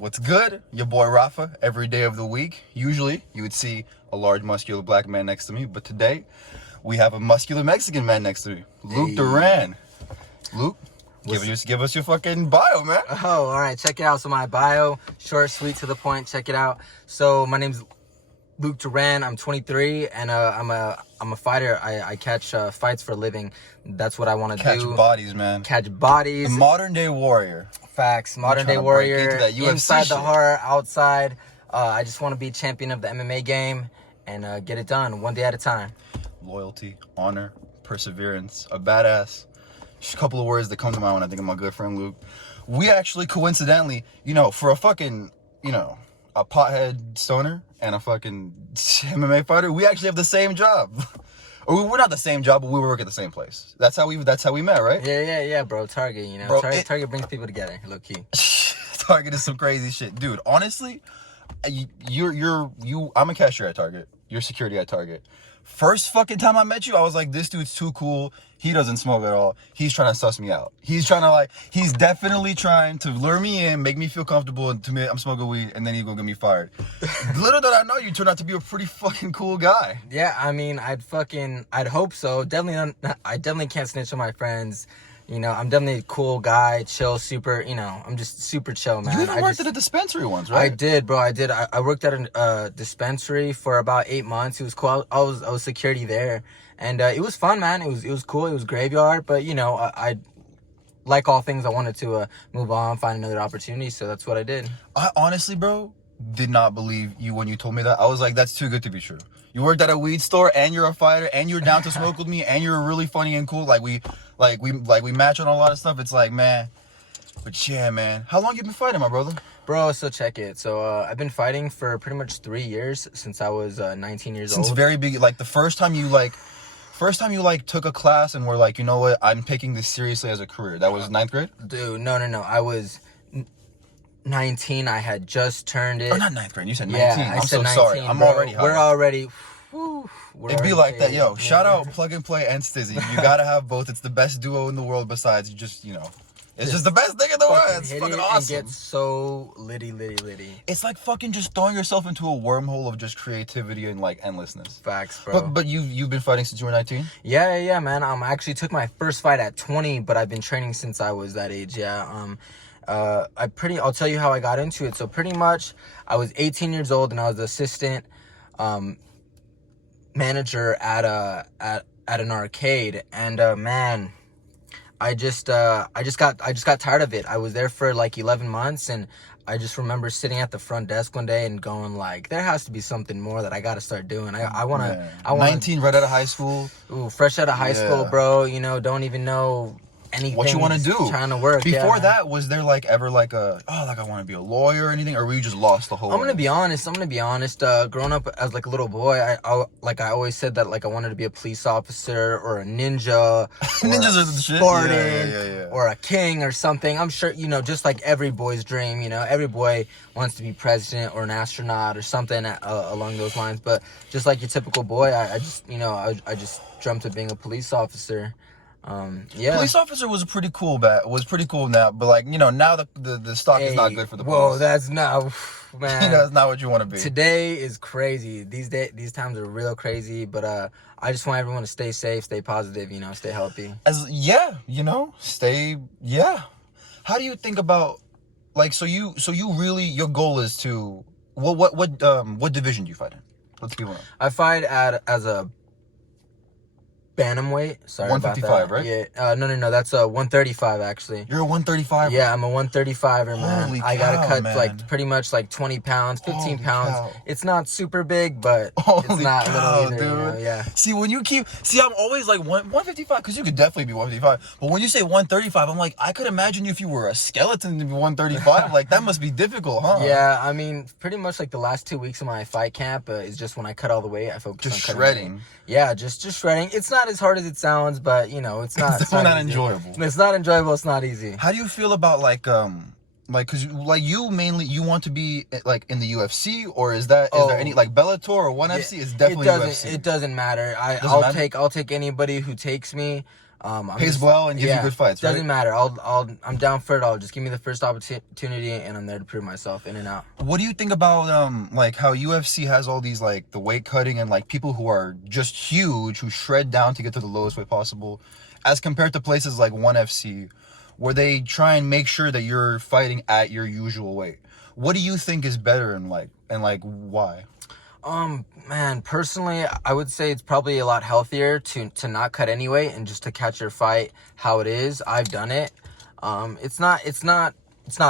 What's good? Your boy Rafa. Every day of the week, usually you would see a large muscular black man next to me, but today we have a muscular Mexican man next to me, Luke Duran. Luke, give us your fucking bio, man. Oh, all right. Check it out. So my bio, short, sweet, to the point. Check it out. So my name's Luke Duran. I'm 23, and I'm a fighter. I catch fights for a living. That's what I want to do. Catch bodies, man. Catch bodies. A modern day warrior. Facts. Modern day warrior. Inside shit. the heart, outside. I just want to be champion of the MMA game and get it done one day at a time. Loyalty, honor, perseverance, a badass. Just a couple of words that come to mind when I think of my good friend Luke. We actually coincidentally, for a fucking, a pothead stoner and a fucking MMA fighter, we actually have the same job. Or we're not the same job, but we work at the same place. That's how we met, right? Yeah, bro. Target, Bro, Target brings people together, low key. Target is some crazy shit, dude. Honestly, I'm a cashier at Target. You're security at Target. First fucking time I met you, I was like, this dude's too cool. He doesn't smoke at all. He's trying to suss me out. He's definitely trying to lure me in, make me feel comfortable, and to me, I'm smoking weed, and then he's gonna get me fired. Little did I know, you turned out to be a pretty fucking cool guy. Yeah, I mean, I'd hope so. I definitely can't snitch on my friends. I'm definitely a cool guy, chill, super, I'm just super chill, man. You even worked at a dispensary once, right? I did, bro. I did. I worked at a dispensary for about 8 months. It was cool. I was security there, and it was fun, man. It was cool. It was graveyard, but I like all things, I wanted to move on, find another opportunity, so that's what I did. I honestly, bro, did not believe you when you told me that. I was like, that's too good to be true. You worked at a weed store, and you're a fighter, and you're down to smoke with me, and you're really funny and cool. Like we match on a lot of stuff. It's like, man. But yeah, man. How long you been fighting, my brother? Bro, so check it. So I've been fighting for pretty much 3 years since I was 19 years old. Since very big, like the first time you took a class and were like, you know what, I'm taking this seriously as a career. That was 9th grade? Dude, no. I was 19. I had just turned it. Oh, not 9th grade. You said 19. Yeah, I'm so 19, sorry. I'm bro. already high. We're already. It'd be like that, yo. Shout out Plug and Play and Stizzy. You gotta have both. It's the best duo in the world. Besides, it's just the best thing in the world. It's fucking awesome. And get so litty. It's like fucking just throwing yourself into a wormhole of just creativity and like endlessness. Facts, bro. But you've been fighting since you were 19? Yeah, man. I actually took my first fight at 20, but I've been training since I was that age. Yeah. I'll tell you how I got into it. So pretty much, I was 18 years old and I was the assistant manager at an arcade, and man, I just got tired of it. I was there for like 11 months, and I just remember sitting at the front desk one day and going like, there has to be something more that I got to start doing. I want 19, right out of high school. Ooh, fresh out of high school, bro. Don't even know anything. What you want to do? Trying to work. Before that, was there like ever like I want to be a lawyer or anything, or were you just lost the whole way? I'm gonna be honest. Growing up as like a little boy, I always said that like I wanted to be a police officer or a ninja. Ninjas are the shit. Spartan, or a king or something. I'm sure just like every boy's dream. Every boy wants to be president or an astronaut or something along those lines. But just like your typical boy, I just dreamt of being a police officer. Police officer was pretty cool now, but like now the stock is not good for the police. Whoa, that's not, man. That's not what you want to be. Today is crazy. These times are real crazy, but I just want everyone to stay safe, stay positive, stay healthy. How do you think about like so you really, your goal is to what division do you fight in? Let's people know. I fight as a bantamweight. Sorry, 155, about that. right? Yeah. No. That's 135 actually. You're a 135. Yeah, I'm a 135er, man. Holy I gotta cow, cut man. like pretty much like 20 pounds, 15 Holy pounds. cow. It's not super big, but it's not little either. Dude. Yeah. See, I'm always like 155 because you could definitely be 155. But when you say 135, I'm like, I could imagine you if you were a skeleton to be 135. Like that must be difficult, huh? Yeah, I mean, pretty much like the last 2 weeks of my fight camp is just when I cut all the weight. I focus just on shredding. Weight. Yeah, just shredding. It's not as hard as it sounds, but it's not. It's not enjoyable. It's not enjoyable. It's not easy. How do you feel about because you mainly want to be like in the UFC, or is there any like Bellator or ONE FC? It's definitely UFC. It doesn't matter. I'll take anybody who takes me. Pays well and gives you good fights, right? Doesn't matter. I'm down for it all. Just give me the first opportunity, and I'm there to prove myself in and out. What do you think about like how UFC has all these like the weight cutting and like people who are just huge who shred down to get to the lowest weight possible, as compared to places like ONE FC, where they try and make sure that you're fighting at your usual weight? What do you think is better and why? Man, personally, I would say it's probably a lot healthier to not cut any weight and just to catch your fight how it is. I've done it. It's not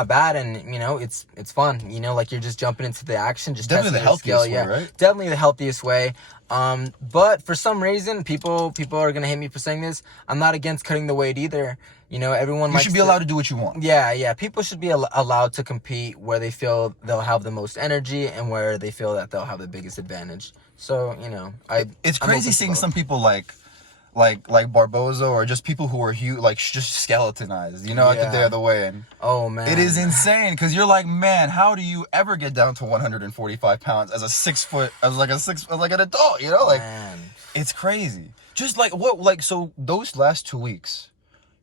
bad, and it's fun. Like you're just jumping into the action, just definitely the healthiest way, right? Definitely the healthiest way. But for some reason, people are gonna hate me for saying this. I'm not against cutting the weight either. Everyone. You should be allowed to do what you want. Yeah. People should be allowed to compete where they feel they'll have the most energy and where they feel that they'll have the biggest advantage. So it's crazy seeing some people like Barboza, or just people who are huge, like just skeletonized, at the other way. And oh man, it is insane because you're like, man, how do you ever get down to 145 pounds as a 6 foot, as like an adult, Man. It's crazy. Just so those last 2 weeks,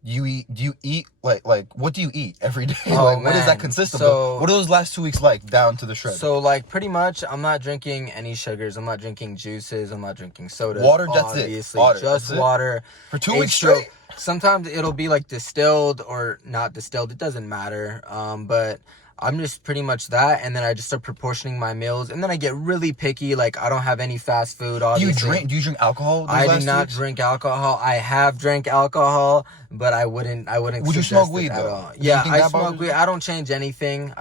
do you eat like what do you eat every day? What does that consist of? What are those last 2 weeks like down to the shred? So pretty much I'm not drinking any sugars, I'm not drinking juices, I'm not drinking sodas. Water, that's it. Water, just water. For 2 weeks straight? Sometimes it'll be like distilled or not distilled, it doesn't matter. But I'm just pretty much that, and then I just start proportioning my meals, and then I get really picky. Like I don't have any fast food. Obviously. Do you drink alcohol? I do not drink alcohol. I have drank alcohol, but I wouldn't. Would you smoke weed though? Yeah, I smoke weed. I don't change anything.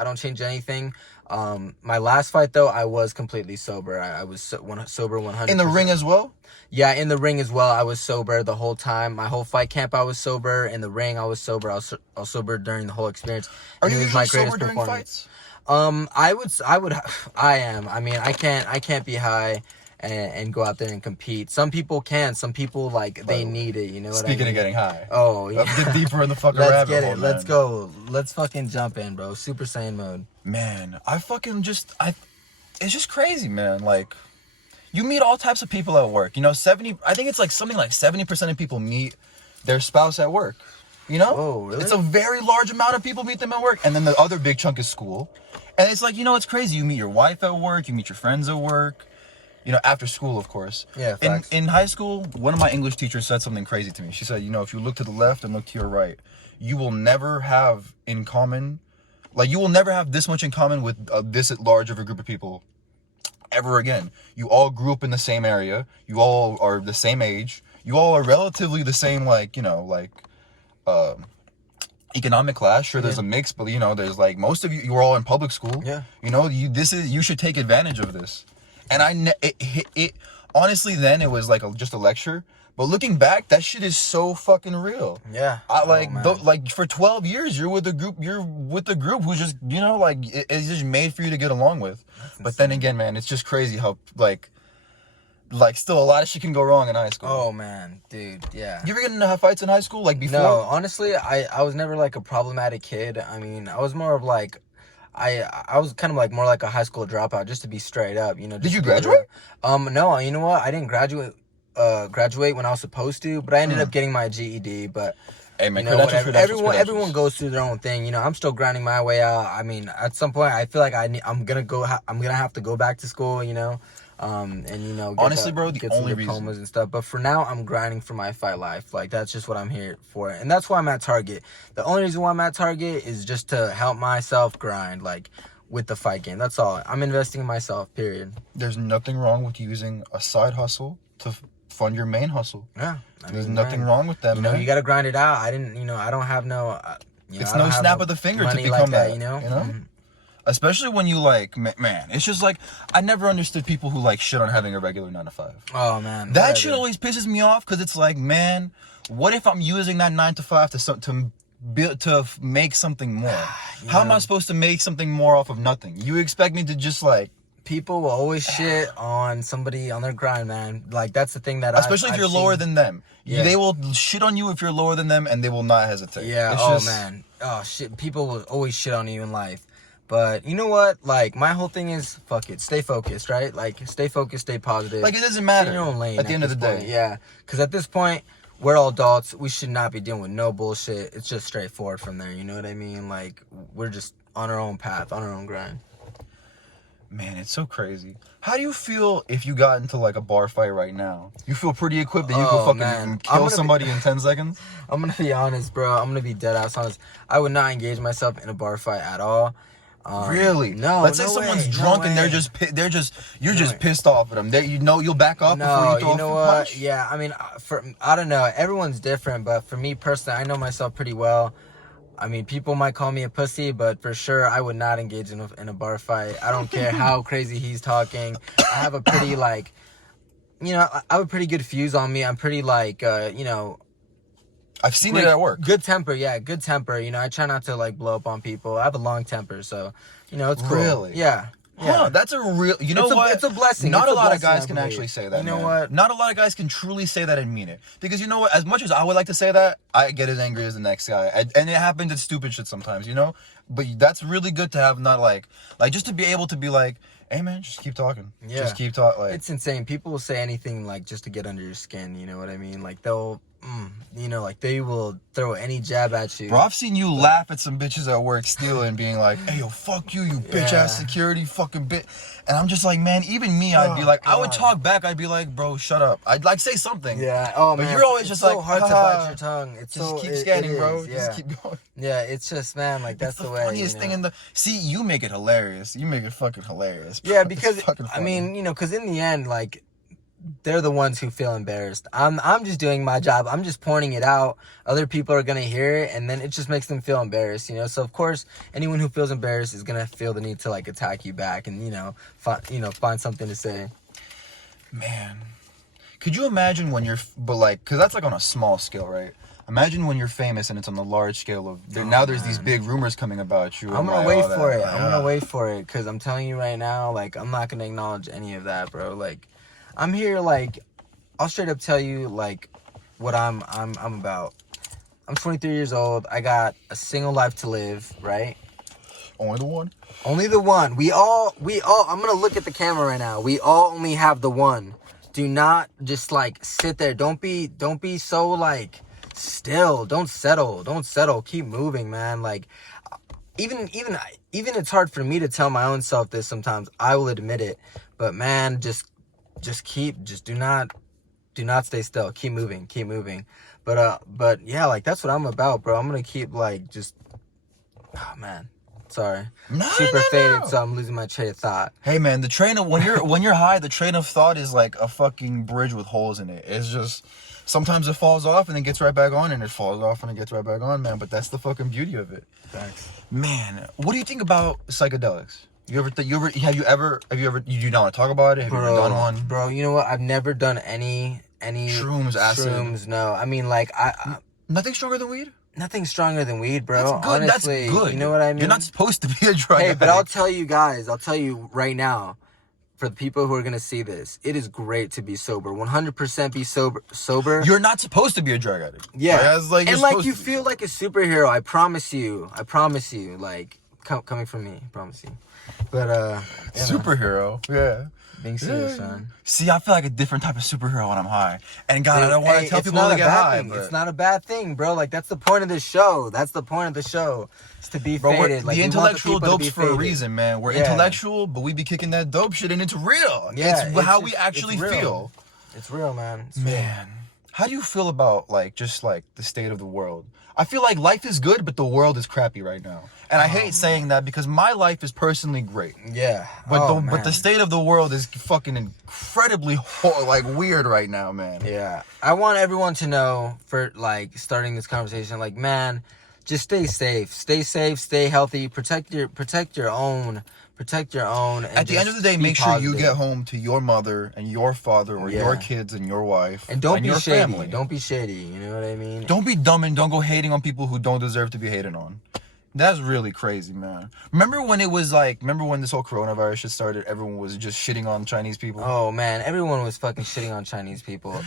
My last fight though, I was completely sober. I was sober 100%. In the ring as well? Yeah, in the ring as well. I was sober the whole time. My whole fight camp, I was sober. In the ring, I was sober. I was sober during the whole experience. Are you usually sober during fights? I am. I mean, I can't be high and go out there and compete. Some people can. Some people they need it. You know what I mean? Speaking of getting high. Oh yeah. Let's get deeper in the fucking rabbit hole. Man. Let's go. Let's fucking jump in, bro. Super Saiyan mode. Man, it's just crazy, man. Like, you meet all types of people at work. I think it's something like 70% of people meet their spouse at work. Oh, really? It's a very large amount of people meet them at work. And then the other big chunk is school. And it's it's crazy. You meet your wife at work. You meet your friends at work. After school, of course. Yeah, facts. In high school, one of my English teachers said something crazy to me. She said, if you look to the left and look to your right, you will never have in common, you will never have this much in common with this large of a group of people ever again. You all grew up in the same area. You all are the same age. You all are relatively the same, economic class. Sure, there's a mix, but there's most of you were all in public school. Yeah. You should take advantage of this. And it honestly, then it was just a lecture, but looking back, that shit is so fucking real. Yeah. For 12 years, you're with a group who's just, it's just made for you to get along with. But then again, man, it's just crazy how still a lot of shit can go wrong in high school. Oh man, dude, yeah. You ever get into fights in high school, before? No, honestly, I was never a problematic kid. I mean, I was more of I was kind of more like a high school dropout, just to be straight up, Did you graduate? No, you know what? I didn't graduate when I was supposed to, but I ended up getting my GED. But hey man, everyone goes through their own thing. I'm still grinding my way out. I mean, at some point, I feel like I'm gonna have to go back to school. Honestly, bro, the only reason and stuff. But for now, I'm grinding for my fight life. That's just what I'm here for, and that's why I'm at Target. The only reason why I'm at Target is just to help myself grind, with the fight game. That's all. I'm investing in myself. Period. There's nothing wrong with using a side hustle to fund your main hustle. Yeah, there's nothing wrong with that. You gotta grind it out. I didn't. I don't have no. It's no snap of the finger to become that. Mm-hmm. Especially when you man, it's just I never understood people who shit on having a regular 9 to 5. Oh man, that shit always pisses me off because it's man, what if I'm using that 9 to 5 to make something more? How am I supposed to make something more off of nothing? You expect me to just people will always shit on somebody on their grind, man. That's the thing that especially if you're lower than them. Yeah. They will shit on you if you're lower than them, and they will not hesitate. Yeah. Man. Oh shit. People will always shit on you in life. But you know what? My whole thing is, fuck it. Stay focused, right? Stay focused, stay positive. It doesn't matter. Stay in your own lane at the end of the day. Yeah. Because at this point, we're all adults. We should not be dealing with no bullshit. It's just straightforward from there. You know what I mean? Like, we're just on our own path, on our own grind. Man, it's so crazy. How do you feel if you got into like a bar fight right now? You feel pretty equipped that you could fucking kill somebody in 10 seconds? I'm gonna be honest, bro. I'm gonna be dead ass honest. I would not engage myself in a bar fight at all. Really? No. Let's say someone's drunk and you're just pissed off at them. You'll back off before you throw a punch? Yeah. I mean, I don't know. Everyone's different, but for me personally, I know myself pretty well. I mean, people might call me a pussy, but for sure, I would not engage in a bar fight. I don't care how crazy he's talking. I have a pretty, like, I have a pretty good fuse on me. I'm pretty, like, I've seen it at work. Good temper, yeah, good temper. I try not to, like, blow up on people. I have a long temper, so, it's cool. Really? Yeah. Huh, that's a real... what? It's a blessing. Not a lot of guys can actually say that, You know man. what? Not a lot of guys can truly say that and mean it. Because you know what? As much as I would like to say that, I get as angry as the next guy. And it happens at stupid shit sometimes, But that's really good to have, not like just to be able to be like, hey, man, just keep talking. Yeah. Just keep talking. Like, it's insane. People will say anything, like, just to get under your skin, you know what I mean? Like, they'll... like they will throw any jab at you. Bro, I've seen you laugh at some bitches at work stealing, being like, hey, yo, fuck you bitch ass security fucking bitch. And I'm just like, man, even me, I'd be like, I would talk back. I'd be like, bro, shut up. I'd like say something. Yeah. Oh, man. But you're always just so like, hard to bite your tongue. It's just so, keep scanning, bro. Yeah. Just keep going. Yeah, it's just, man, like, that's the way. Funniest thing in the... See, you make it hilarious. You make it fucking hilarious. Yeah, because, I mean, because in the end, like, they're the ones who feel embarrassed. I'm just doing my job. I'm just pointing it out. Other people are gonna hear it, and then it just makes them feel embarrassed, So of course, anyone who feels embarrassed is gonna feel the need to like attack you back, and find something to say. Man, could you imagine when you're, because that's like on a small scale, right? Imagine when you're famous and it's on the large scale of there's these big rumors coming about you. I'm gonna wait for it. I'm gonna wait for it because I'm telling you right now, like I'm not gonna acknowledge any of that, bro. Like. I'm here, like, I'll straight up tell you, like, what I'm about. I'm 23 years old. I got a single life to live, right? Only the one? Only the one. We all, I'm going to look at the camera right now. We all only have the one. Do not just, like, sit there. Don't be so, like, still. Don't settle. Keep moving, man. Like, even it's hard for me to tell my own self this sometimes. I will admit it. But, man, just do not stay still. Keep moving. But yeah, like that's what I'm about, bro. I'm gonna keep like oh man. Sorry. Super faded, so I'm losing my train of thought. Hey man, the train of when you're high, the train of thought is like a fucking bridge with holes in it. It's just sometimes it falls off and then gets right back on, and it falls off and it gets right back on, man. But that's the fucking beauty of it. Thanks. Man, what do you think about psychedelics? You do not want to talk about it? Have you ever done one? Bro, you know what? I've never done any shrooms, acid. Shrooms, no. I mean, like, nothing stronger than weed? Nothing stronger than weed, bro. That's good. Honestly, that's good. You know what I mean? You're not supposed to be a drug addict. But I'll tell you guys, right now, for the people who are going to see this, it is great to be sober. 100% be sober. You're not supposed to be a drug addict. Yeah. You feel like a superhero. I promise you. Like, coming from me, I promise you. But superhero, yeah. Being serious, man. See, I feel like a different type of superhero when I'm high. And God, I don't want to tell people to get high. But... It's not a bad thing, bro. Like that's the point of this show. Is to be faded. Like, the intellectual dope's for a reason, man. We're intellectual, but we be kicking that dope shit, and it's real. Yeah, it's how we actually feel. It's real, man. Man, how do you feel about like just like the state of the world? I feel like life is good, but the world is crappy right now. And I hate saying that because my life is personally great. Yeah. But the state of the world is fucking incredibly weird right now, man. Yeah. I want everyone to know, for like starting this conversation, like, man, just stay safe. Stay healthy. Protect your own. And at the end of the day, make sure you get home to your mother and your father or your kids and your wife. And don't be your shady. Family. Don't be shady. You know what I mean? Don't be dumb and don't go hating on people who don't deserve to be hated on. That's really crazy, man. Remember when this whole coronavirus shit started? Everyone was just shitting on Chinese people. Oh man, everyone was fucking shitting on Chinese people.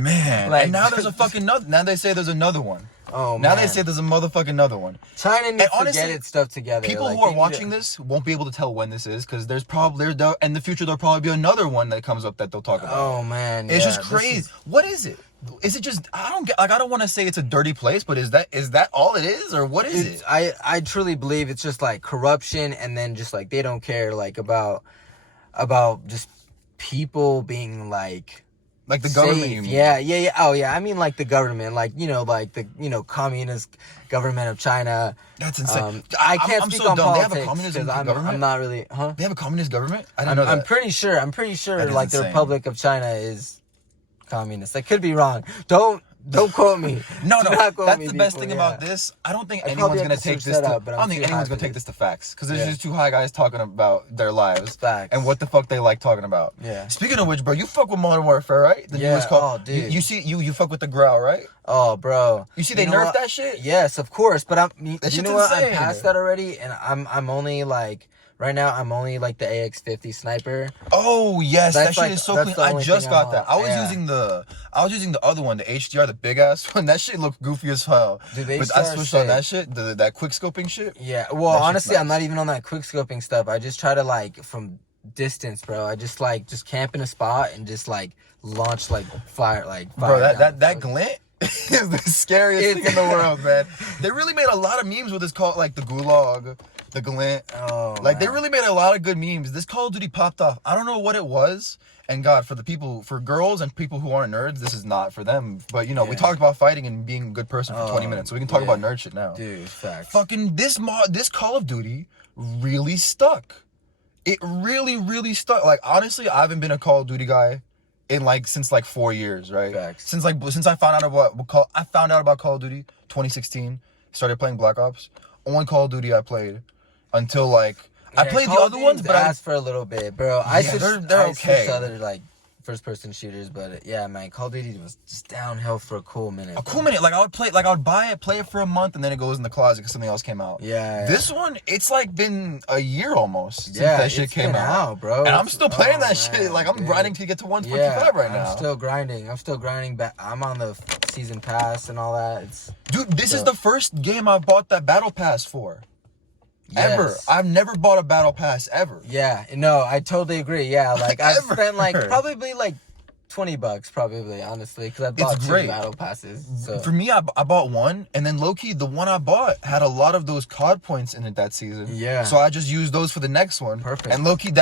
Man, and now there's a fucking now they say there's another one. Oh man. Now they say there's a motherfucking another one. China needs to get its stuff together. People who are watching this won't be able to tell when this is because there's in the future there'll probably be another one that comes up that they'll talk about. Oh man, it's just crazy. What is it? is it just, I don't get, like, I don't want to say it's a dirty place, but is that all it is, or what is it? I truly believe it's just like corruption, and then just like they don't care like about just people being like the government, safe. you mean? Yeah. Oh yeah, I mean like the government, like like the communist government of China. That's insane. I can't I'm speak so on dumb. They politics have a communism because government? I'm not really, huh? They have a communist government? I didn't know that. I'm pretty sure That is like the insane. Republic of China is communist. I could be wrong. Don't quote me. No, Do not quote that's me, the best people, thing yeah. about this. I don't think I anyone's probably gonna have to take search this that to. up, but I I'm don't think too anyone's high gonna for take this. this to facts because there's Yeah. just two high guys talking about their lives Facts. and what the fuck they like talking about. Yeah. Speaking of which, bro, you fuck with Modern Warfare, right? The Yeah. newest call. Oh, dude. You see, you fuck with the Growl, right? Oh, bro. You see, they know nerfed what? that shit. Yes, of course. But That you shit's know what? I'm insane. past that already, and I'm only like right now. I'm only like the AX50 sniper. Oh yes, That's that shit like- is so that's clean. the I only just thing got I'm that. on. I was using the other one, the HDR, the big ass one. That shit looked goofy as hell. Dude, they But I start switched on sick. that shit, that quick scoping shit. Yeah. Well, That shit's honestly, I'm nice. not even on that quick scoping stuff. I just try to like from distance, bro. I just like camp in a spot and just like launch like fire Bro, down the that fucking- glint is the scariest thing in the world, man. They really made a lot of memes with this call, like the gulag, the glint. Oh, Like they man. really made a lot of good memes. This Call of Duty popped off. I don't know what it was. And God, for girls and people who aren't nerds, this is not for them. But we Yeah. talked about fighting and being a good person for 20 minutes, so we can talk yeah. about nerd shit now. Dude, facts. Fucking this Call of Duty really stuck. It really, really stuck. Like honestly, I haven't been a Call of Duty guy in since 4 years, right? Facts. Since I found out about Call of Duty 2016, started playing Black Ops. Only Call of Duty I played until I played Call the of other ones, Duty's but I asked for a little bit, bro. I Yeah, switched, they're I switched okay. to other like first-person shooters, but yeah, man, Call of Duty was just downhill for a cool minute. a bro. cool minute. I would buy it, play it for a month, and then it goes in the closet because something else came out. Yeah. This one, it's been a year almost since Yeah, that shit it's came been out, bro. and I'm still playing that man, shit. I'm dude. grinding to get to 125 right now. I'm still grinding back. I'm on the season pass and all that. Dude, this is So- the first game I bought that battle pass for. Ever. Yes. I've never bought a battle pass ever. Yeah, no, I totally agree. Yeah, I've Ever. spent probably $20 probably, honestly, because I bought two great. battle passes. So For me, I bought one, and then low-key, the one I bought had a lot of those COD points in it that season. Yeah. So I just used those for the next one. Perfect. And low-key,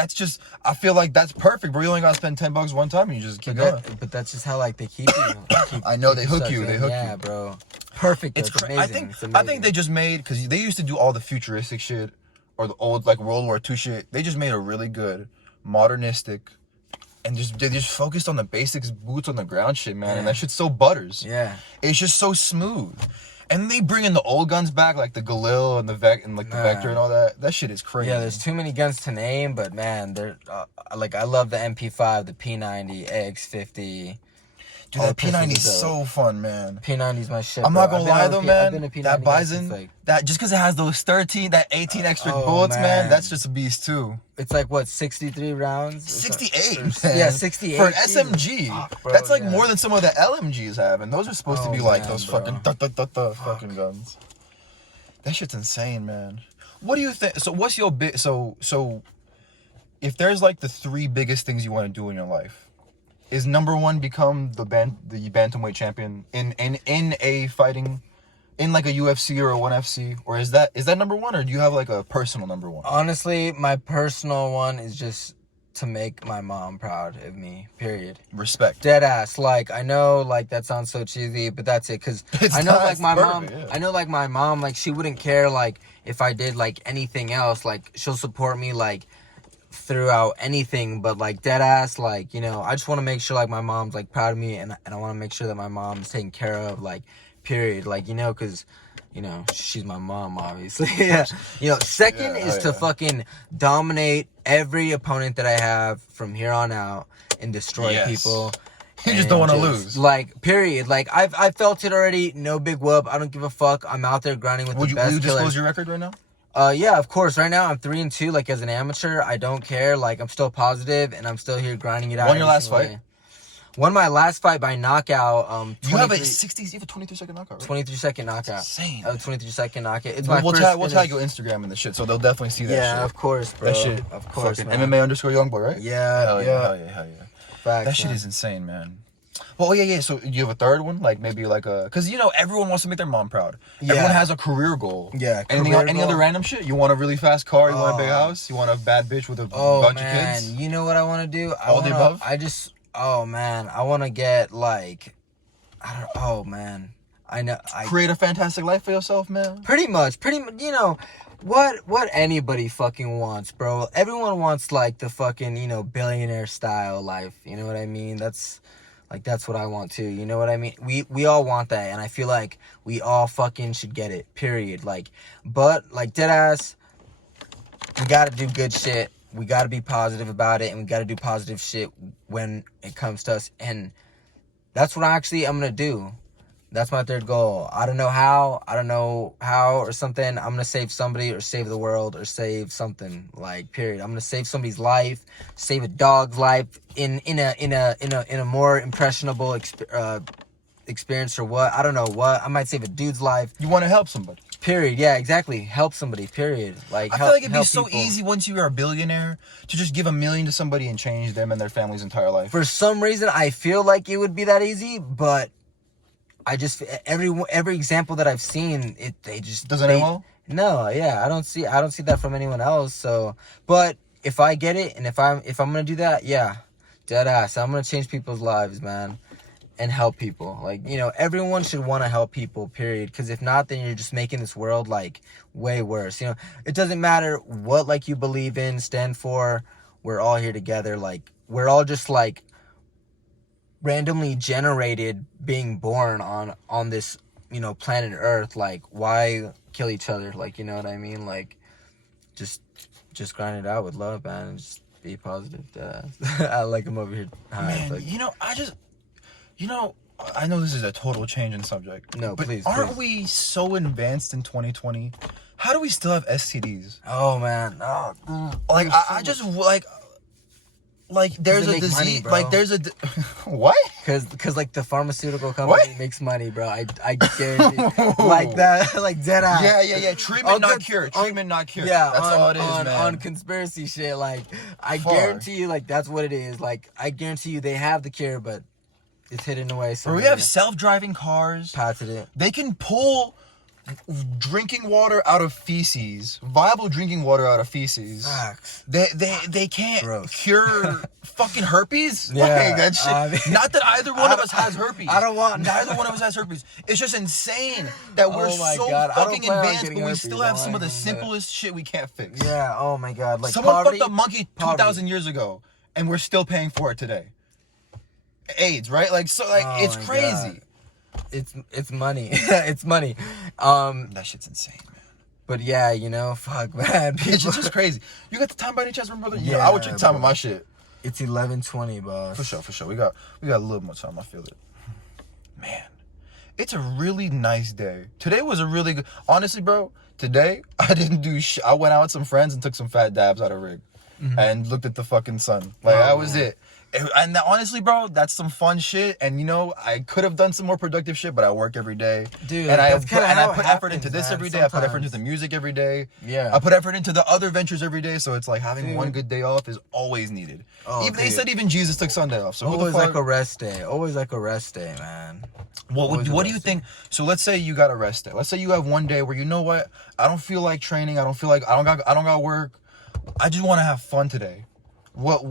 I feel like that's perfect, bro. You only gotta spend $10 one time, and you just keep going. but that's just how they keep you. I know, they hook sucked you, in. they hook yeah, you. bro. Perfect. It's It's crazy. amazing. It's I think they just made, because they used to do all the futuristic shit, or the old, World War II shit. They just made a really good, modernistic, and they just focused on the basics, boots on the ground shit, man. And Yeah. that shit's so butters. Yeah. It's just so smooth. And they bring in the old guns back, like the Galil and the the Vector and all that. That shit is crazy. Yeah, there's too many guns to name, but man, they're I love the MP5, the P90, AX50. Dude, all that the pistols P90 are is dope. so fun, man. P90's my shit. I'm bro. not gonna I've been lie on though, I've man. been a P90 That guy since, Bison, that just because it has those 18 extra Oh, bullets, man, man. that's just a beast too. it's what, 63 rounds? Or 68, or- man. Yeah, 68. For an Jesus. SMG. Fuck, bro, That's yeah. more than some of the LMGs have, and those are supposed to Oh, be like man, those bro. fucking fucking guns. That shit's insane, man. What do you think? So what's your bit? So if there's the three biggest things you want to do in your life, is number one become the bantamweight champion in a fighting, in a UFC or a 1FC, or is that number one, or do you have a personal number one? Honestly, my personal one is just to make my mom proud of me, period. Respect. Dead ass. I know that sounds so cheesy, but that's it. Cause It's I know not, it's my mom, perfect, yeah. I know my mom, she wouldn't care if I did anything else. She'll support me throughout anything, but dead ass, I just want to make sure my mom's proud of me, and I want to make sure that my mom's taken care of, period. Cause she's my mom, obviously. Yeah. Second Yeah, is to yeah. fucking dominate every opponent that I have from here on out and destroy Yes. people. You just And don't want to lose. Period. I've felt it already. No big whoop. I don't give a fuck. I'm out there grinding with Will the you best disclose killers. your record right now? Yeah, of course. Right now I'm 3-2. As an amateur, I don't care. I'm still positive, and I'm still here grinding it out. Won your every last single fight? day. Won my last fight by knockout. You have a 23 you have a 23-second knockout, right? 23-second knockout. Insane. 23-second knockout. It's We'll my first tag finish. your Instagram and the shit, so they'll definitely see that Yeah, shit. of course, bro. That shit, Of course, fucking man. MMA _youngboy, right? Yeah, Hell yeah. yeah. Facts, That shit man. is insane, man. Well, yeah. So you have a third one, like maybe like a, because everyone wants to make their mom proud. Yeah. Everyone has a career goal. Yeah, Anything? career Any goal. other random shit? You want a really fast car? You want a big house? You want a bad bitch with a bunch of kids? You know what I want to do? All the above? Oh man, I want to get like, oh man, I know. Create a fantastic life for yourself, man. Pretty much. What anybody fucking wants, bro. Everyone wants like the fucking, billionaire style life. You know what I mean? That's what I want too. You know what I mean? We all want that, and I feel like we all fucking should get it. Period. Like, but like dead ass, we gotta do good shit. We gotta be positive about it, and we gotta do positive shit when it comes to us. And that's what I'm gonna do. That's my third goal. I don't know how or something. I'm gonna save somebody or save the world or save something. Like, period. I'm gonna save somebody's life, save a dog's life in a more impressionable experience or what. I don't know what. I might save a dude's life. You want to help somebody. Period. Yeah, exactly. Help somebody. Period. Like, I feel like it'd be so easy once you are a billionaire to just give $1 million to somebody and change them and their family's entire life. For some reason, I feel like it would be that easy, but I just every example that I've seen, they just doesn't end well. No, yeah, I don't see that from anyone else. So, but if I get it, and if I'm gonna do that, yeah, dead ass, I'm gonna change people's lives, man, and help people. Like, everyone should want to help people. Period. Because if not, then you're just making this world like way worse. It doesn't matter what like you believe in, stand for. We're all here together. Like, we're all just like randomly generated being born on this planet Earth. Like, why kill each other? Like, you know what I mean? Like, just grind it out with love, man, and just be positive. I like him over here. Man, like, I know this is a total change in subject. No, but please. Aren't we so advanced in 2020? How do we still have STDs? Oh man, like I just like there's a disease, money, like there's a what? Because like the pharmaceutical company makes money, bro. I guarantee, like that, like dead eye. Yeah. Treatment not cure. Treatment not cure. Yeah, that's all it is, man. On conspiracy shit, like I guarantee you, like that's what it is. Like I guarantee you, they have the cure, but it's hidden away somewhere. Or we have self-driving cars. Patented. They can pull drinking water out of feces, viable drinking water out of feces. Facts. They can't cure fucking herpes. Yeah, like that shit. Not that either one of us has herpes. I don't want. Neither one of us has herpes. It's just insane that we're fucking advanced, but we still have some of the simplest shit we can't fix. Yeah. Oh my god. Like someone fucked a monkey 2,000 years ago, and we're still paying for it today. AIDS, right? Like so, like it's crazy. God. It's money. It's money. That shit's insane, man. But yeah, fuck, man. It's just crazy. You got the time by any chance, brother? Yeah, I would check the time on my shit. It's 11:20, boss. For sure. We got a little more time. I feel it. Man, it's a really nice day. Today was a really good. Honestly, bro, today I didn't do shit. I went out with some friends and took some fat dabs out of rig, and looked at the fucking sun. Like that was it. And honestly, bro, that's some fun shit. And I could have done some more productive shit, but I work every day, dude. And I put effort into this every day. Sometimes. I put effort into the music every day. Yeah. I put effort into the other ventures every day. So it's like having one good day off is always needed. They said even Jesus took Sunday off. So always like a rest day. Always like a rest day, man. What do you think? So let's say you got a rest day. Let's say you have one day where I don't feel like training. I don't got work. I just want to have fun today. What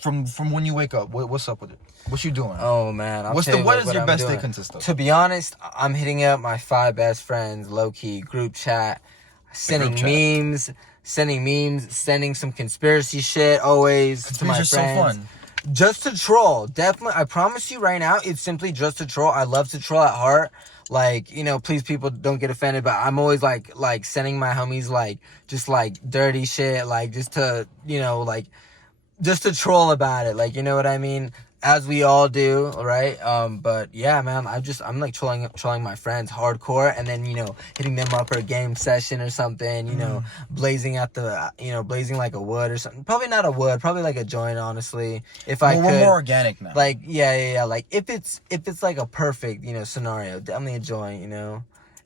from when you wake up? What's up with it? What you doing? Oh man, what is your best day consist of? To be honest, I'm hitting up my 5 best friends, low key group chat, sending memes, sending some conspiracy shit always to my friends. So fun. Just to troll, definitely. I promise you right now, it's simply just to troll. I love to troll at heart. Like, please people don't get offended, but I'm always like sending my homies just dirty shit, just to just to troll about it, you know what I mean, as we all do, right? But yeah, man, I'm like trolling my friends hardcore, and then hitting them up for a game session or something, blazing like a wood or something. Probably not a wood, probably like a joint, honestly. If I could, we're more organic now. Like yeah. Like if it's like a perfect scenario, definitely a joint,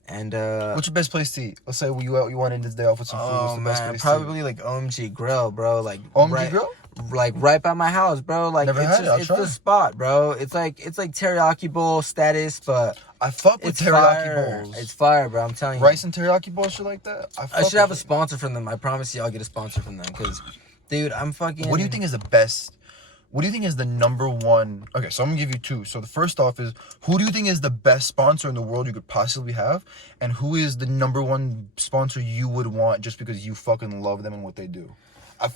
And what's your best place to eat? Let's say you want to end this day off with some food. What's the best place probably like OMG Grill, bro. Like OMG Grill. like right by my house, bro. Like Never it's had it. I'll it's try. the spot, bro. It's like teriyaki bowl status, but I fuck with it's teriyaki fire. bowls. It's fire, bro. I'm telling you. Rice and teriyaki bowl, shit like that. I should have a sponsor from them. I promise you, I'll get a sponsor from them. Cause, dude, I'm fucking. What do you think is the best? What do you think is the number one? Okay, so I'm gonna give you two. So the first off is, who do you think is the best sponsor in the world you could possibly have, and who is the number one sponsor you would want just because you fucking love them and what they do?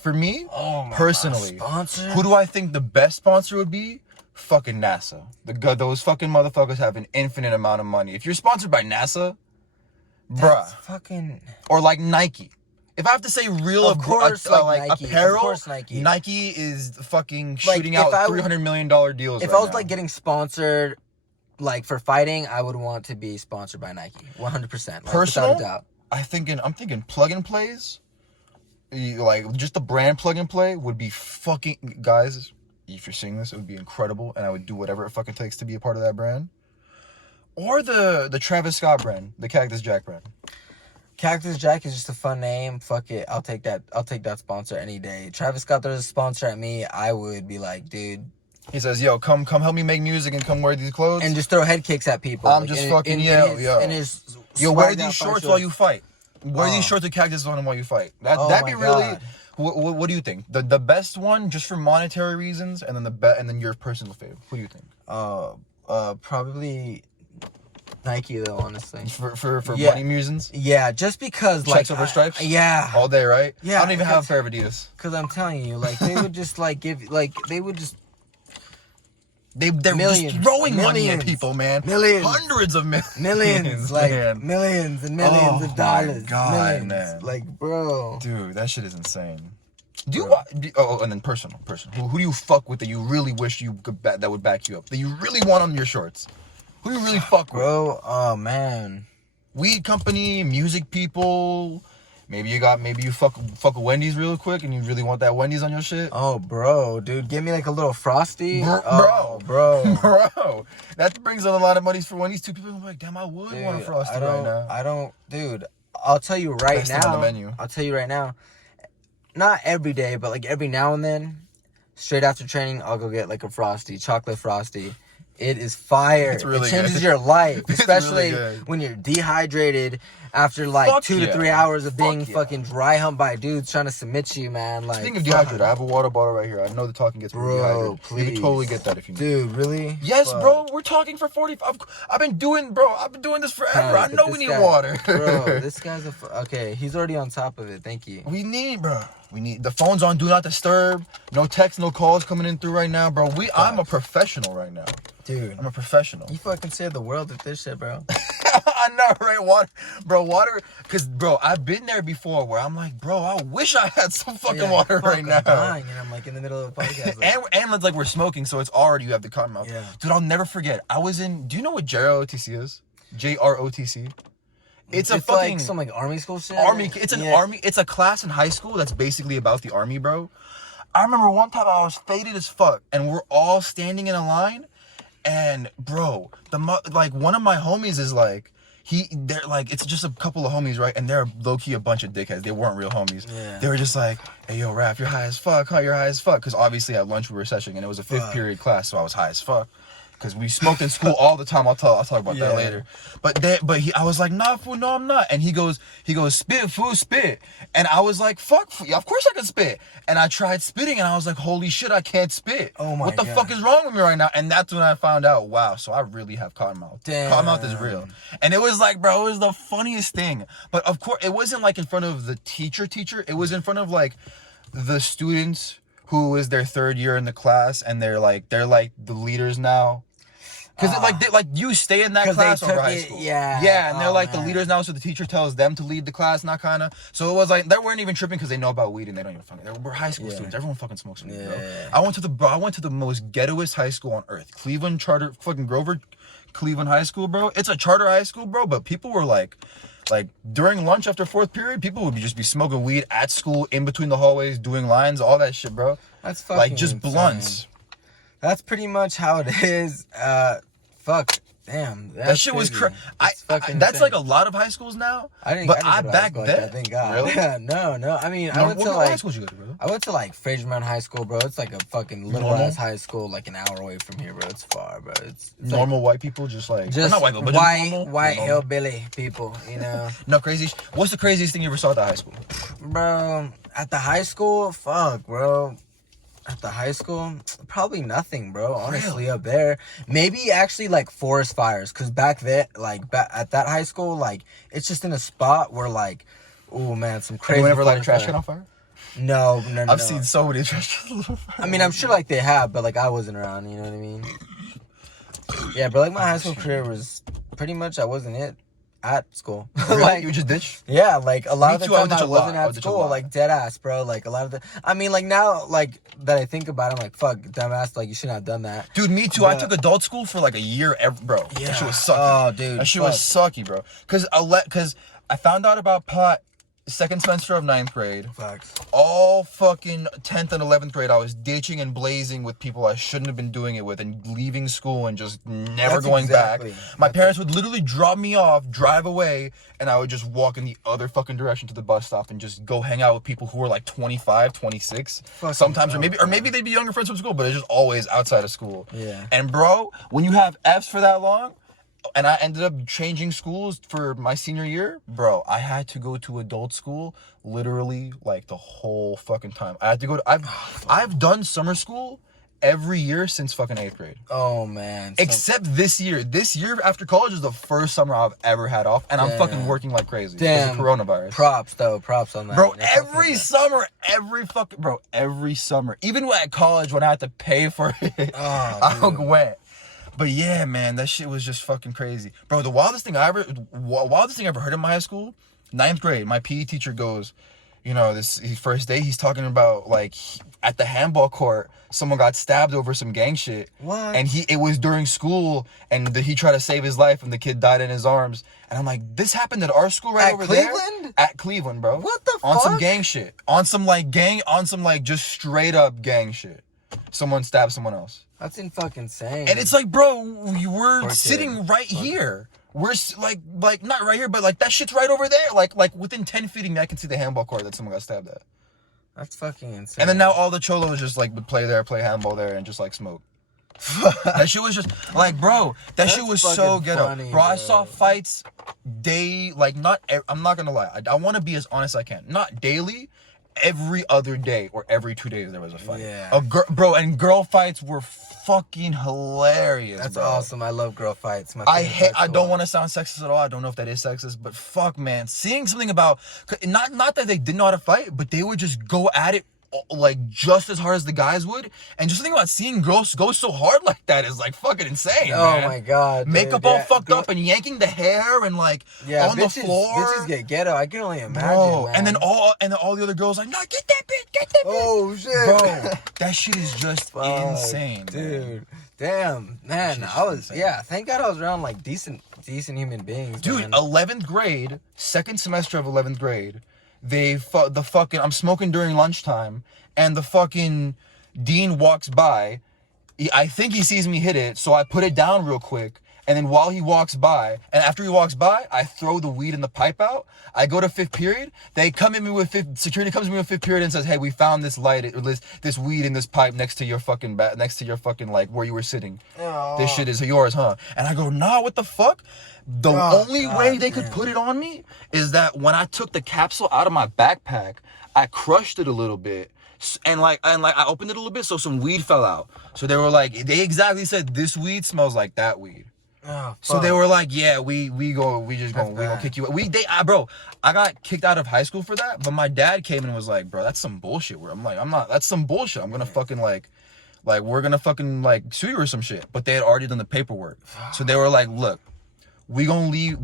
For me, personally, who do I think the best sponsor would be? Fucking NASA. Those fucking motherfuckers have an infinite amount of money. If you're sponsored by NASA, That's bruh, fucking. or like Nike. If I have to say real, Of course, like Nike. apparel, Of course, Nike. Nike is fucking Like, shooting if out I- $300 million deals. If right I was now. like getting sponsored, like for fighting, I would want to be sponsored by Nike, 100%. Personal? Without a doubt. I'm thinking plug and plays, like just the brand plug and play would be fucking, guys. If you're seeing this, it would be incredible, and I would do whatever it fucking takes to be a part of that brand. Or the Travis Scott brand, the Cactus Jack brand. Cactus Jack is just a fun name. Fuck it. I'll take that sponsor any day. Travis Scott throws a sponsor at me, I would be like, dude. He says, "Yo, come help me make music and come wear these clothes." And just throw head kicks at people. I'm just fucking, yo. Yo, wear these shorts while you fight. Wear these shorts with cactus on them while you fight. That'd be really. What do you think? The best one, just for monetary reasons, and then and then your personal favorite. Who do you think? Probably Nike though, honestly. For Yeah. money reasons. Yeah, just because like Checks over stripes. yeah. All day, right? Yeah, I don't even have a pair of Adidas. Cause I'm telling you, like they would just like give like they would just They're Millions. just throwing money at Millions. people, man. Millions. Hundreds of millions, like man. millions and millions Oh of dollars. my God, millions. man. Like, bro. Dude, that shit is insane. Do you Bro. and then personal. Who do you fuck with that you really wish you could that would back you up? That you really want on your shorts? Who do you really fuck with? Bro, oh man. Weed company, music people. Maybe you fuck with Wendy's real quick and you really want that Wendy's on your shit. Oh, bro, dude, give me like a little frosty. Bro. Bro. That brings on a lot of monies for Wendy's. Two people are like, damn, I would want a frosty right now. Dude, I'll tell you right Best thing on now. the menu. I'll tell you right now. Not every day, but like every now and then, straight after training, I'll go get like a frosty, chocolate frosty. It is fire. It's really it changes good. your life, It's especially really good. when you're dehydrated after like Fuck 2 to 3 yeah. hours of being Fuck yeah. fucking dry humped by dudes trying to submit you, man. Like, Speaking of dehydrated, I have a water bottle right here. I know the talking gets me Bro, dehydrated. You please. can totally get that if you need. dude, really? Yes, Fuck. bro. We're talking for 45. I've been doing this forever. I But know this we need guy- water. Bro, this guy's okay. He's already on top of it. Thank you. We need the phone's on do not disturb. No texts, no calls coming in through right now, bro. I'm a professional right now. Dude, I'm a professional. you fucking saved the world with this shit, bro. I know, right? Water. Cause, bro, I've been there before where I'm like, bro, I wish I had some fucking water fuck, right now. I'm dying, and I'm like in the middle of a podcast. Like, And it's like we're smoking, so it's already you have the cotton mouth. Yeah. Dude, I'll never forget. I was in. Do you know what JROTC is? JROTC. It's a fucking like some like army school shit. army. It's an army. It's a class in high school that's basically about the army, bro. I remember one time I was faded as fuck, and we're all standing in a line, and bro, one of my homies is like. They're like, it's just a couple of homies, right? And they're low-key a bunch of dickheads. They weren't real homies. Yeah. They were just like, hey, yo, Raph, you're high as fuck, huh? You're high as fuck. Because obviously at lunch we were sessioning, and it was a fifth period class, so I was high as fuck. Because we smoked in school all the time. I'll talk about that later. I was like, nah, fool, no, I'm not. And he goes, spit, fool, spit. And I was like, fuck, fool, of course I can spit. And I tried spitting, and I was like, holy shit, I can't spit. Oh my What the God. fuck is wrong with me right now? And that's when I found out, wow, so I really have cottonmouth. Damn. Cottonmouth is real. And it was like, bro, it was the funniest thing. But of course, it wasn't like in front of the teacher. It was in front of like the students who was their third year in the class, and they're like the leaders now. Because you stay in that 'Cause they class over took high it- school. yeah. Yeah, and they're Oh, like the man. leaders now, so the teacher tells them to lead the class, not kind of. So it was like they weren't even tripping because they know about weed and they don't even fucking. We're high school students. Everyone fucking smokes weed, bro. Yeah. I went to the most ghettoest high school on earth, Cleveland Charter, fucking Grover, Cleveland High School, bro. It's a charter high school, bro, but people were like during lunch after fourth period, people would just be smoking weed at school, in between the hallways, doing lines, all that shit, bro. That's fucking Like just insane. blunts. That's pretty much how it is. Fuck. Damn, That shit was crazy. that's like a lot of high schools now. I didn't. But I didn't go to high back school then, like that, thank God. really? No. I mean, No, what high school did you go to, bro? I went to like Fraser Mountain High School, bro. It's like a fucking little Normal? ass high school, like an hour away from here, bro. It's far, bro. It's Normal like, white people, just like just not white people, but white just normal? white Normal. hillbilly people, you know. No crazy. What's the craziest thing you ever saw at the high school? Bro, at the high school, fuck, bro. At the high school, probably nothing, bro. Honestly, up there, maybe actually like forest fires, cause back then, like at that high school, like it's just in a spot where like, oh man, some crazy. Anyone ever light a forest trash fire. can on fire? No. I've seen so many trash cans on fire. I mean, I'm sure like they have, but like I wasn't around. You know what I mean? Yeah, but like my high school career was pretty much I wasn't it at school. Really? Like You just ditch? yeah, like a lot Me of the too, I would time ditch I a lot. wasn't I would at ditch a school, lot. like dead ass, bro. Like a lot of the, I mean, like now, like that I think about it, I'm like, fuck, dumbass, like you shouldn't have done that. Dude, me too. I took adult school for like a year, bro. Yeah. That shit was sucky. Oh, dude, that shit was sucky, bro. Cause I found out about pot second semester of 9th grade. Facts. All fucking 10th and 11th grade, I was ditching and blazing with people I shouldn't have been doing it with, and leaving school and just never That's going exactly- back. My parents would literally drop me off, drive away, and I would just walk in the other fucking direction to the bus stop and just go hang out with people who were like 25, 26. Sometimes, or maybe they'd be younger friends from school, but it's just always outside of school. Yeah. And bro, when you have F's for that long, and I ended up changing schools for my senior year, bro, I had to go to adult school literally like the whole fucking time. I had to go to, I've done summer school every year since fucking 8th grade. Oh man. Except this year. This year after college is the first summer I've ever had off, and I'm fucking working like crazy. Damn. Because of coronavirus. Props on that. Bro, That's every summer, every summer. Even at college when I had to pay for it, I went. But yeah, man, that shit was just fucking crazy. Bro, the wildest thing I ever heard in my high school, 9th grade, my PE teacher goes, you know, his first day, he's talking about like at the handball court, someone got stabbed over some gang shit. What? And it was during school, and he tried to save his life, and the kid died in his arms. And I'm like, this happened at our school right over there? At Cleveland, bro. What the fuck? On some gang shit. On some just straight up gang shit. Someone stabbed someone else. That's fucking insane. And it's like, bro, we're sitting right here. We're like not right here, but like that shit's right over there. Like within 10 feet of me, I can see the handball court that someone got stabbed at. That's fucking insane. And then now all the cholos just like would play handball there, and just like smoke. That shit was just like, bro, that shit was so ghetto. Funny, bro, I saw fights I'm not gonna lie. I want to be as honest as I can. Not daily. Every other day or every 2 days there was a fight. Yeah. Bro, and girl fights were fucking hilarious. That's bro. awesome. I love girl fights. I don't want to sound sexist at all. I don't know if that is sexist, but fuck, man, seeing something about not that they didn't know how to fight, but they would just go at it like just as hard as the guys would, and just something about seeing girls go so hard like that is like fucking insane. Oh man. My god, dude. Makeup all fucked up and yanking the hair and like on the floor. Bitches get ghetto. I can only imagine. Bro, man. and then all the other girls like, no, get that bitch. Oh shit, bro, that shit is just insane, dude. Man. Damn, man, thank God I was around like decent human beings, dude. Man. 11th grade, second semester of 11th grade. I'm smoking during lunchtime, and the fucking dean walks by. I think he sees me hit it, so I put it down real quick. And then while he walks by, and after he walks by, I throw the weed in the pipe out. I go to 5th period. Security comes to me with 5th period and says, "Hey, we found this this weed in this pipe next to your fucking like where you were sitting. Oh. This shit is yours, huh?" And I go, "Nah, what the fuck?" The only way they could put it on me is that when I took the capsule out of my backpack, I crushed it a little bit. And I opened it a little bit, so some weed fell out. So they were like, they exactly said, "This weed smells like that weed." Oh, so they were like, "Yeah, we gonna kick you out." Bro, I got kicked out of high school for that, but my dad came and was like, "Bro, that's some bullshit." Where I'm like, that's some bullshit. I'm gonna fucking like we're gonna fucking like sue you or some shit. But they had already done the paperwork. So they were like, "Look, we gonna leave.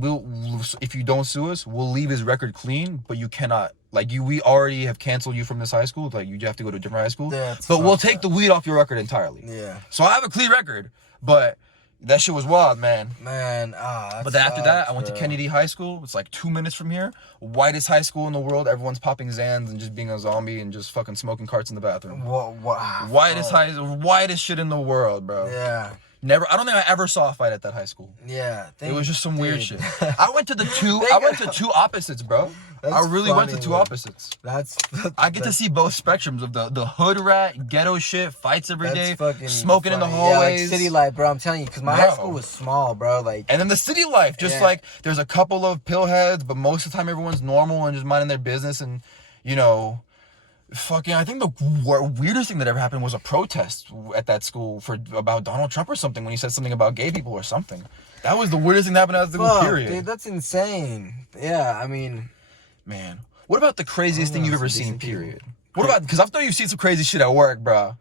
If you don't sue us, we'll leave his record clean, but you cannot. We already have canceled you from this high school. Like, you have to go to a different high school. But we'll take the weed off your record entirely." Yeah. So I have a clean record, but that shit was wild, man. But then after that, I went to Kennedy High School. It's like 2 minutes from here. Whitest high school in the world. Everyone's popping Xans and just being a zombie and just fucking smoking carts in the bathroom. Whitest shit in the world, bro. Yeah. Never. I don't think I ever saw a fight at that high school. Yeah, It was just some weird dude. shit. I went to two opposites, bro. I really went to two opposites. I get to see both spectrums of the hood rat, ghetto shit, fights every day, smoking in the hallways. Yeah, like city life, bro. I'm telling you, because my high school was small, bro. Like, and then the city life, just like there's a couple of pillheads, but most of the time everyone's normal and just minding their business. And you know, fucking, I think the weirdest thing that ever happened was a protest at that school about Donald Trump or something when he said something about gay people or something. That was the weirdest thing that happened at the school, period. Dude, that's insane. Yeah, I mean, man, what about the craziest thing you've ever seen, period? What about, because I know you've seen some crazy shit at work, bro.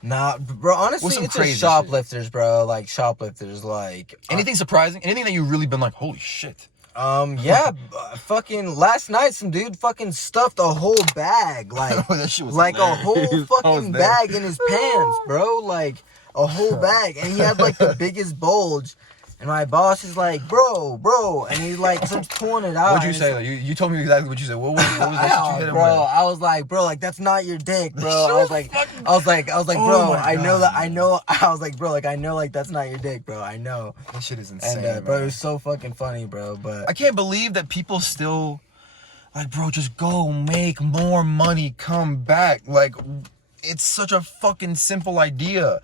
Nah, bro, honestly, it's just shoplifters, bro. Like, shoplifters, like... Anything surprising? Anything that you've really been like, holy shit? Yeah, fucking last night some dude fucking stuffed a whole bag, like, that shit was like hilarious. a whole fucking bag in his pants, bro, like a whole bag, and he had like the biggest bulge, and my boss is like, bro, and he like starts pulling it out. What'd you say? Like, you told me exactly what you said. What was that shit you hit him bro, with? I was like, bro, like that's not your dick, bro. I was like, bro, I know that, I know. I was like, bro, like I know, like that's not your dick, bro. I know. That shit is insane, and bro, it was so fucking funny, bro. But I can't believe that people still, like, bro, just go make more money, come back. Like, it's such a fucking simple idea.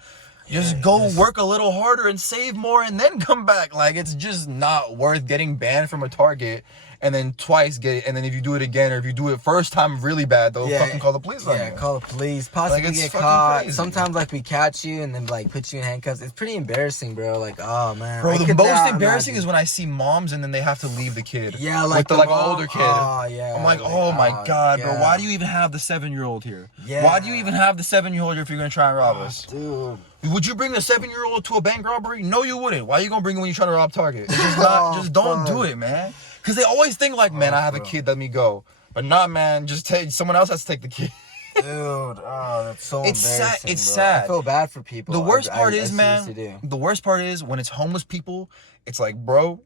Just go work a little harder and save more and then come back. Like, it's just not worth getting banned from a Target and then twice get it. And then if you do it again, or if you do it first time really bad, they'll fucking call the police on you. Yeah, call the police. Possibly like, get caught. Crazy. Sometimes, like, we catch you and then, like, put you in handcuffs. It's pretty embarrassing, bro. Like, oh, man. Bro, the most embarrassing is when I see moms and then they have to leave the kid. Yeah, like with the older kid. Oh, yeah. I'm like, oh my God, bro. Why do you even have the 7-year-old here? Yeah. Why do you even have the 7-year-old here if you're going to try and rob us? Dude. Would you bring the 7-year-old to a bank robbery? No, you wouldn't. Why are you gonna bring him when you're trying to rob Target? It's just not. Just don't do it, man. Because they always think like, man, I have a kid, let me go. But not, man. Just take. Someone else has to take the kid. Dude, that's so embarrassing. It's sad. I feel bad for people. The worst part is, man. The worst part is when it's homeless people. It's like, bro,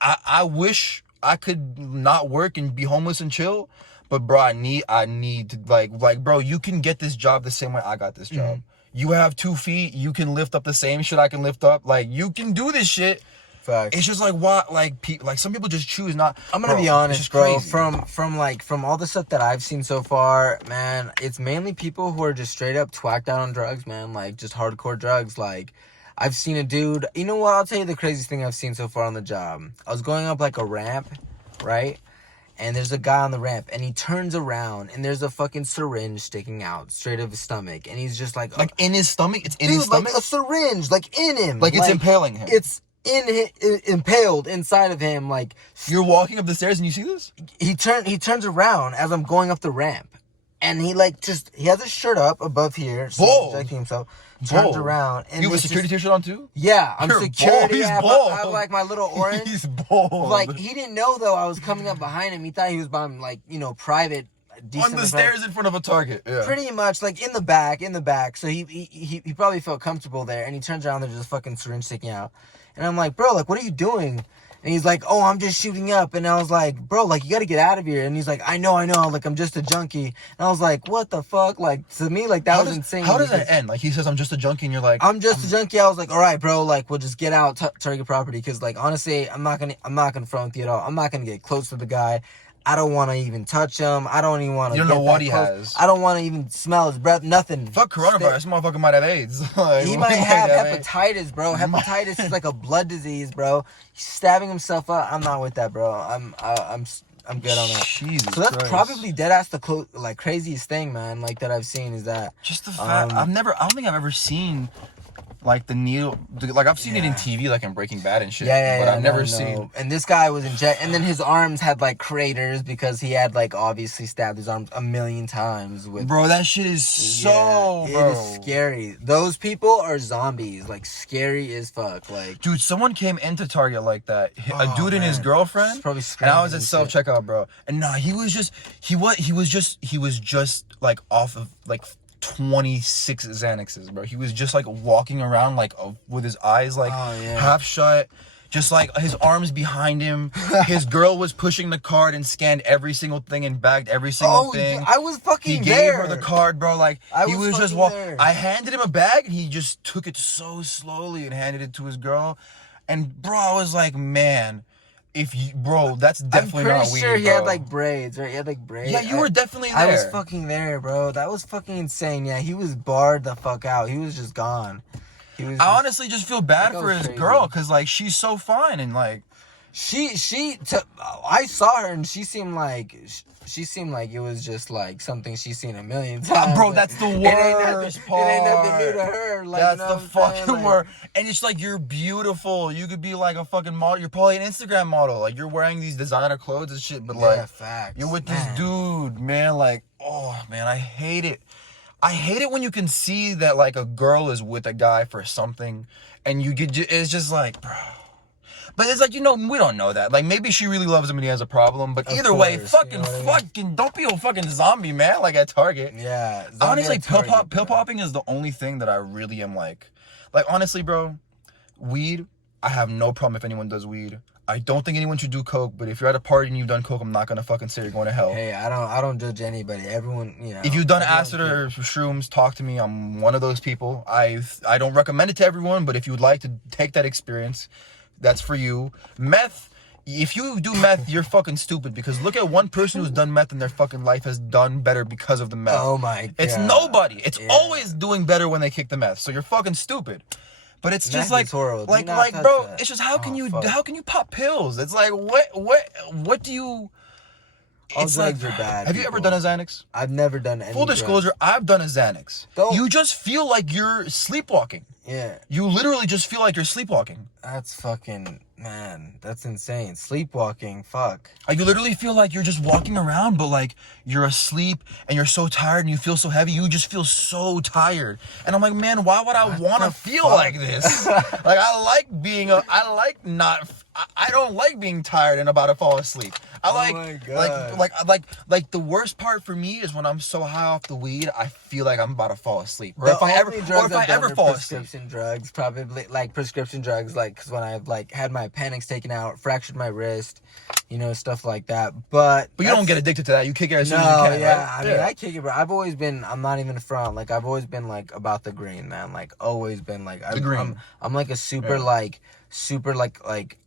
I wish I could not work and be homeless and chill. But bro, I need to like, bro, you can get this job the same way I got this job. You have 2 feet. You can lift up the same shit I can lift up. Like, you can do this shit. Facts. It's just like what, like some people just choose not. I'm gonna be honest, bro. Crazy. From all the stuff that I've seen so far, man, it's mainly people who are just straight up twacked out on drugs, man. Like, just hardcore drugs. Like, I've seen a dude. You know what? I'll tell you the craziest thing I've seen so far on the job. I was going up like a ramp, right? And there's a guy on the ramp, and he turns around, and there's a fucking syringe sticking out straight of his stomach, and he's just like in his stomach. It's in his stomach. Like a syringe, like in him, like it's impaling him. It's impaled inside of him. Like, you're walking up the stairs and you see this. He turns around as I'm going up the ramp, and he has his shirt up above here, protecting himself. Turns around, and you have a security t-shirt on too? Yeah, I'm security. He's I have like my little orange. He's bold. Like, he didn't know though I was coming up behind him. He thought he was by like, private. On the stairs in front of a Target. Yeah. Pretty much, like in the back. So he probably felt comfortable there, and he turns around, there's just a fucking syringe sticking out, and I'm like, bro, like, what are you doing? And he's like, oh, I'm just shooting up. And I was like, bro, like, you got to get out of here. And he's like, I know. Like, I'm just a junkie. And I was like, what the fuck? Like, to me, like, that was insane. How does that end? Like, he says, I'm just a junkie, and you're like, I'm just a junkie. I was like, all right, bro, like, we'll just get out Target property. Because, like, honestly, I'm not going to front with you at all. I'm not going to get close to the guy. I don't want to even touch him. I don't even want to. You don't know what he has. I don't want to even smell his breath. Nothing. Fuck coronavirus. This motherfucker might have AIDS. Like, he might have hepatitis, bro. Hepatitis is like a blood disease, bro. He's stabbing himself up. I'm not with that, bro. I'm good on that. Jesus so that's Christ. Probably dead ass the craziest thing, man. Like, that I've seen is that just the fact. I don't think I've ever seen. Like the needle, like I've seen it in TV, like in Breaking Bad and shit. But I've never seen. And this guy was and then his arms had like craters because he had like obviously stabbed his arms 1,000,000 times with. Bro, that shit is so. Yeah, it is scary. Those people are zombies, like scary as fuck. Like, dude, someone came into Target like that. A dude and his girlfriend. Probably and I was at self checkout, bro. And nah, he was just like off of like 26 Xanaxes, bro. He was just like walking around like with his eyes like half shut, just like his arms behind him. His girl was pushing the card and scanned every single thing and bagged every single thing. Dude, I was fucking He there. gave her the card, bro. Like, he was just there. I handed him a bag and he just took it so slowly and handed it to his girl. And bro, I was like, man, bro, that's definitely not weed. I'm pretty sure he bro. had like braids, right? He had like braids. Yeah, you were definitely there. I was fucking there, bro. That was fucking insane. Yeah, he was barred the fuck out. He was just gone. I honestly just feel bad for his girl because like she's so fine and like I saw her and she seemed like it was just like something she's seen a million times. Bro, that's the worst part. It ain't nothing new to her. Like, that's you know the fucking word. And it's like, you're beautiful. You could be like a fucking model. You're probably an Instagram model. Like, you're wearing these designer clothes and shit. But like, facts, you're with this dude, man. Like, oh man, I hate it. I hate it when you can see that like a girl is with a guy for something, and it's just like, bro. But it's like, we don't know that. Like, maybe she really loves him and he has a problem. But either way, fucking don't be a fucking zombie, man. Like at Target. Yeah. Honestly, pill popping is the only thing that I really am like honestly, bro. Weed, I have no problem if anyone does weed. I don't think anyone should do coke, but if you're at a party and you've done coke, I'm not gonna fucking say you're going to hell. Hey, I don't judge anybody. Everyone, If you've done acid or shrooms, talk to me. I'm one of those people. I don't recommend it to everyone, but if you would like to take that experience, that's for you. Meth, if you do meth, you're fucking stupid because look at one person who's done meth and their fucking life has done better because of the meth. Oh my god. It's nobody. It's always doing better when they kick the meth. So you're fucking stupid. But it's just like, bro, that. It's just how can you pop pills? It's like what do you? All it's drugs like, are bad. Have you ever done a Xanax? I've never done any. Full disclosure, I've done a Xanax. You just feel like you're sleepwalking. Yeah. You literally just feel like you're sleepwalking. That's fucking, man, that's insane. Sleepwalking, fuck. You literally feel like you're just walking around, but like you're asleep and you're so tired and you feel so heavy. You just feel so tired. And I'm like, man, why would I want to feel like this? Like, I don't like being tired and about to fall asleep. Like the worst part for me is when I'm so high off the weed, I feel like I'm about to fall asleep. Or if I ever fall asleep. Prescription drugs, probably like prescription drugs, like because when I've like had my appendix taken out, fractured my wrist, stuff like that. But you don't get addicted to that. You kick it as soon as you can. Yeah, right? I mean, I kick it, but I'm not even front. Like I've always been like about the green, man. Like always been like the green. I'm like a super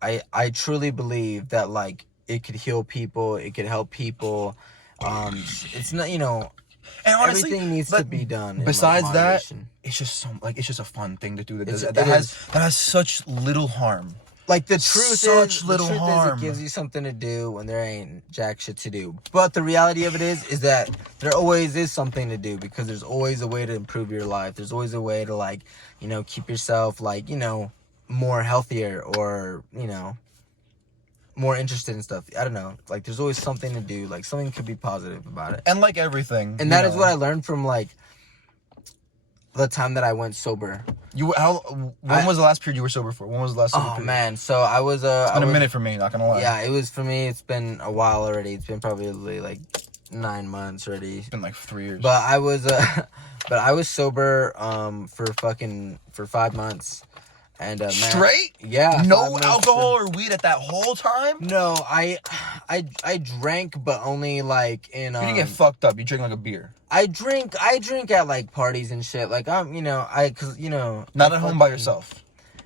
I truly believe that like it could heal people, it could help people. It's not, and honestly, everything needs to be done. Besides that, it's just a fun thing to do that has such little harm. Like the truth is, it gives you something to do when there ain't jack shit to do. But the reality of it is that there always is something to do because there's always a way to improve your life. There's always a way to keep yourself more healthier or more interested in stuff. I don't know. Like, there's always something to do. Like, something could be positive about it. And like everything. And that is what I learned from the time that I went sober. When was the last period you were sober for? When was the last sober period? Oh man, so I was it's been a minute for me, not gonna lie. Yeah, it was for me. It's been a while already. It's been probably like 9 months already. It's been like 3 years. But I was sober for 5 months. And straight? Yeah. No alcohol or weed at that whole time? No, I drank, but only like in. You didn't get fucked up. You drink like a beer. I drink at like parties and shit. Like not at home by yourself.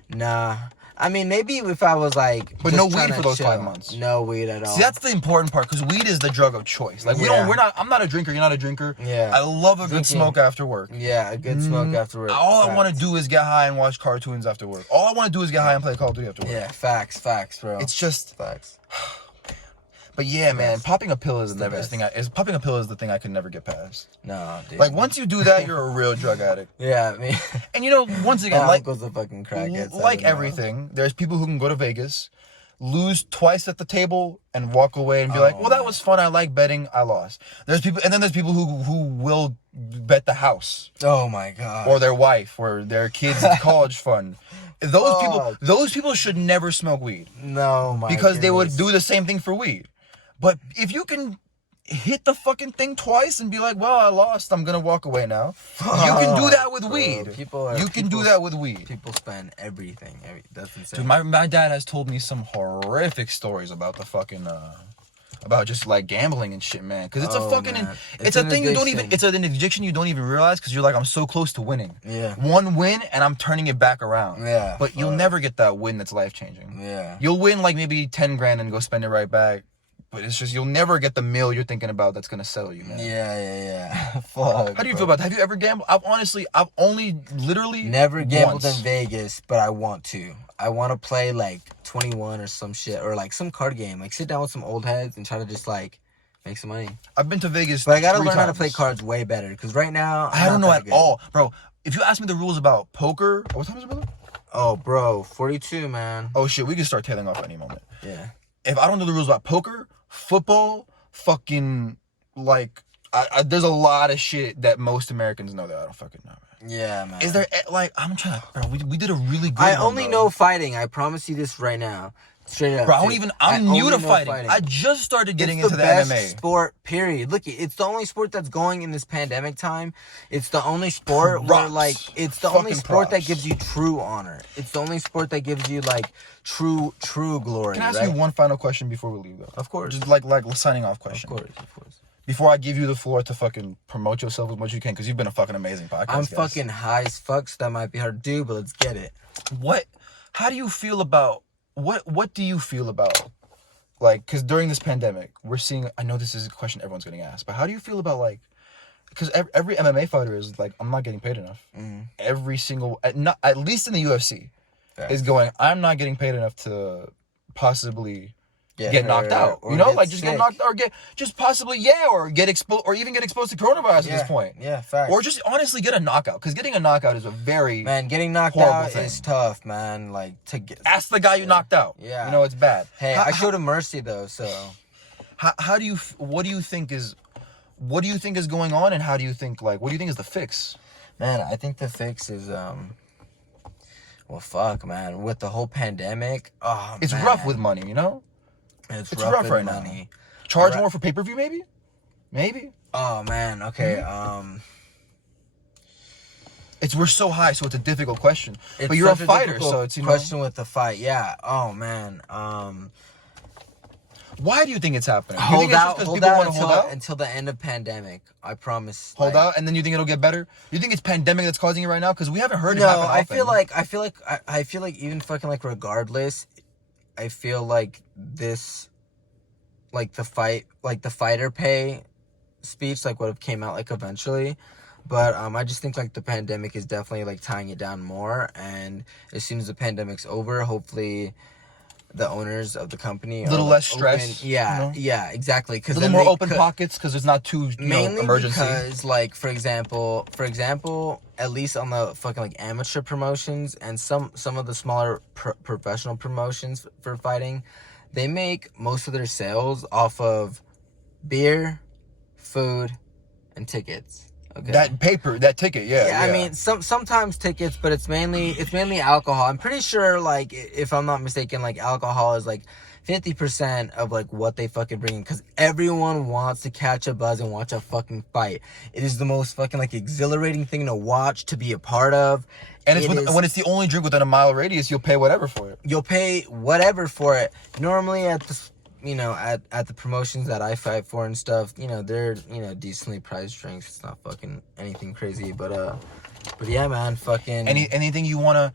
Nah. I mean, maybe if I was like, but no weed for those 5 months. No weed at all. See, that's the important part because weed is the drug of choice. Like I'm not a drinker. You're not a drinker. Yeah. I love a good smoke after work. Yeah, a good smoke after work. All I want to do is get high and watch cartoons after work. All I want to do is get high and play Call of Duty after work. Yeah, facts, bro. It's just facts. But yeah, man, popping a pill is popping a pill is the thing I could never get past. No, dude. Like once you do that, you're a real drug addict. Yeah, I mean. And once again, my uncle's a fucking crackhead. Like everything, there's people who can go to Vegas, lose twice at the table, and walk away and be like, "Well, that was fun. I like betting. I lost." There's people who will bet the house. Oh my god. Or their wife, or their kids' college fund. Those people should never smoke weed. No, my because they would do the same thing for weed. But if you can hit the fucking thing twice and be like, well, I lost. I'm gonna walk away now. You can do that with weed. You can do that with weed. People spend everything. That's insane. Dude, my dad has told me some horrific stories about the fucking about just like gambling and shit, man. Because it's a fucking it's a thing you don't even. It's an addiction you don't even realize because you're like, I'm so close to winning. Yeah. One win and I'm turning it back around. Yeah. But you'll never get that win that's life changing. Yeah. You'll win like maybe 10 grand and go spend it right back. But it's just, you'll never get the meal you're thinking about that's gonna settle you, man. Yeah. Fuck. How do you feel about that? Have you ever gambled? I've only literally never gambled once. in Vegas, but I want to. I want to play like 21 or some shit, or like some card game. Like sit down with some old heads and try to just like make some money. I've been to Vegas, but I gotta learn times. how to play cards way better. Because right now, I don't know at all, bro. If you ask me the rules about poker, what time is it, brother? Oh, bro, 42, man. Oh shit, we can start tailing off at any moment. Yeah. If I don't know the rules about poker, football, fucking like, there's a lot of shit that most Americans know that I don't fucking know. Yeah, man. Is there like, I'm trying to, bro, we did a really good I one, only bro. know fighting. I promise you this right now. Straight up. Bro, I'm new to fighting. I just started getting into the MMA. It's the best sport, period. Look, it's the only sport that's going in this pandemic time. It's the only sport where, like, it's the only sport that gives you true honor. It's the only sport that gives you, like, true glory. Can I ask you one final question before we leave, though? Of course. Just like signing off question. Of course. Before I give you the floor to fucking promote yourself as much as you can, because you've been a fucking amazing podcast. I'm fucking high as fuck, so that might be hard to do, but let's get it. How do you feel about, what do you feel about, like, because during this pandemic, we're seeing, I know this is a question everyone's getting asked, but how do you feel about, like, because every MMA fighter is like, I'm not getting paid enough. Mm-hmm. Every single, at least in the UFC, is going, I'm not getting paid enough to possibly get knocked out, you know, like just sick. Get knocked out, or just possibly or get exposed, or even get exposed to coronavirus at this point. Yeah, fact. Or just honestly get a knockout, because getting a knockout is a very getting knocked out is tough, man. Like to get. Ask the guy you knocked out. Yeah, you know it's bad. Hey, I showed him mercy though, so. What do you think is going on, and how do you think, like, what do you think is the fix? Man, I think the fix is well, fuck, man. With the whole pandemic, it's rough with money, you know. It's rough right now. Charge more for pay-per-view, maybe. Oh man, okay. We're so high, so it's a difficult question. But you're a fighter, so it's question with the fight. Yeah. Oh man. Why do you think it's happening? Hold out until the end of pandemic. I promise. Hold out, and then you think it'll get better? You think it's pandemic that's causing it right now? Because we haven't heard it happen often. I feel like even fucking like regardless, I feel like this, like the fighter pay speech, like would have came out like eventually, but I just think like the pandemic is definitely like tying it down more, and as soon as the pandemic's over, hopefully the owners of the company a little less stress. Yeah, exactly. Because a little more open pockets, because it's not too mainly emergency. Because like for example, at least on the fucking like amateur promotions and some of the smaller professional promotions for fighting, they make most of their sales off of beer, food, and tickets. Okay. That ticket, yeah. I mean, sometimes tickets, but it's mainly alcohol. I'm pretty sure, like, if I'm not mistaken, like, alcohol is, like, 50% of, like, what they fucking bring in. Because everyone wants to catch a buzz and watch a fucking fight. It is the most fucking, like, exhilarating thing to watch, to be a part of. And when it's the only drink within a mile radius, you'll pay whatever for it. Normally at the... at the promotions that I fight for and stuff, they're, decently priced drinks. It's not fucking anything crazy, but yeah, man, fucking... Anything you wanna...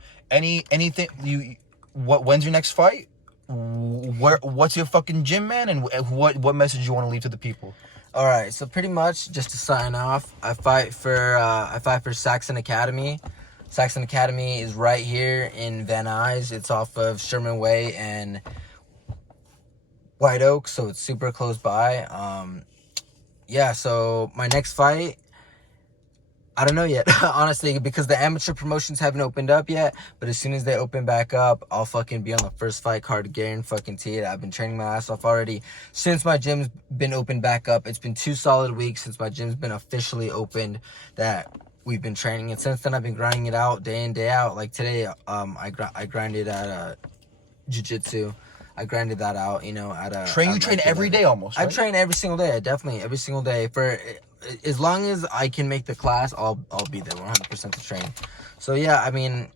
When's your next fight? What's your fucking gym, man? And what message you want to leave to the people? Alright, so pretty much, just to sign off, I fight for Saxon Academy. Saxon Academy is right here in Van Nuys. It's off of Sherman Way and White Oak, so it's super close by. So my next fight, I don't know yet, honestly, because the amateur promotions haven't opened up yet, but as soon as they open back up, I'll fucking be on the first fight card, guaranteed. I've been training my ass off already since my gym's been opened back up. It's been 2 solid weeks since my gym's been officially opened that we've been training, and since then I've been grinding it out day in, day out. Like today, I grinded at jiu-jitsu. I grinded that out, you know, You train every day almost, right? I train every single day. Definitely every single day. For as long as I can make the class, I'll be there 100% to train. So yeah, I mean,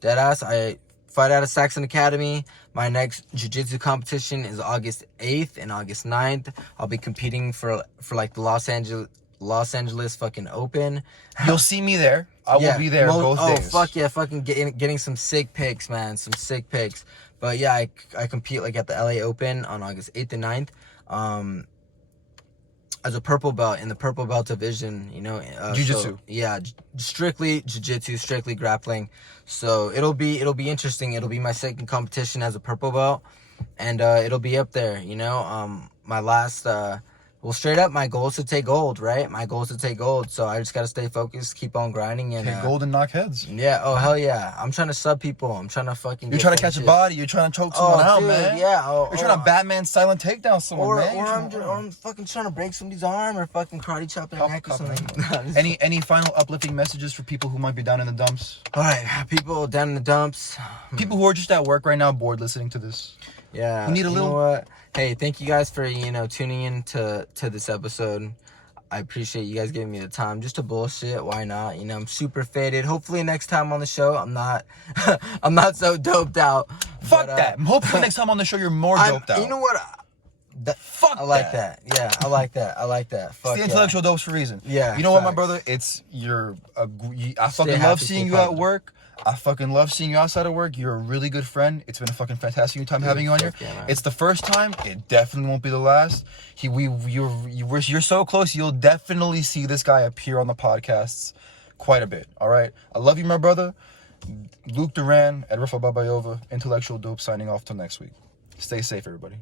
deadass, I fight out of Saxon Academy. My next jiu-jitsu competition is August 8th and August 9th. I'll be competing for like the Los Angeles fucking Open. You'll see me there. I will be there both days. Oh, fuck yeah. Fucking getting some sick pics, man. Some sick pics. But yeah, I compete like at the LA Open on August 8th and 9th. As a purple belt in the purple belt division, you know. Jiu-jitsu. So, yeah, strictly jiu-jitsu, strictly grappling. So it'll be interesting. It'll be my second competition as a purple belt. And it'll be up there, you know. My last... Well, straight up, my goal is to take gold, right? My goal is to take gold, so I just gotta stay focused, keep on grinding, and take gold and knock heads. Yeah. Oh hell yeah! I'm trying to sub people. I'm trying to fucking. You're trying to catch a body. You're trying to choke someone out, dude, man. Yeah. You're trying to Batman silent takedown someone, man. Or I'm fucking trying to break somebody's arm or fucking karate chop their neck or something. Any final uplifting messages for people who might be down in the dumps? All right, people down in the dumps. People who are just at work right now, bored listening to this. Yeah. Who need a little. Know what? Hey, thank you guys for, you know, tuning in to this episode. I appreciate you guys giving me the time just to bullshit. Why not? You know, I'm super faded. Hopefully next time on the show, I'm not so doped out. Fuck that. Hopefully next time on the show, you're more doped out. You know what? Fuck I like that. Yeah, I like that. Fuck it's the intellectual dopes for a reason. Yeah. You know what, my brother? I fucking love seeing you at work. I fucking love seeing you outside of work. You're a really good friend. It's been a fucking fantastic time having you on here. Yeah, it's the first time. It definitely won't be the last. You're so close. You'll definitely see this guy appear on the podcasts quite a bit. All right. I love you, my brother. Luke Duran, Ed Raphael Babayova, Intellectual Dope signing off till next week. Stay safe, everybody.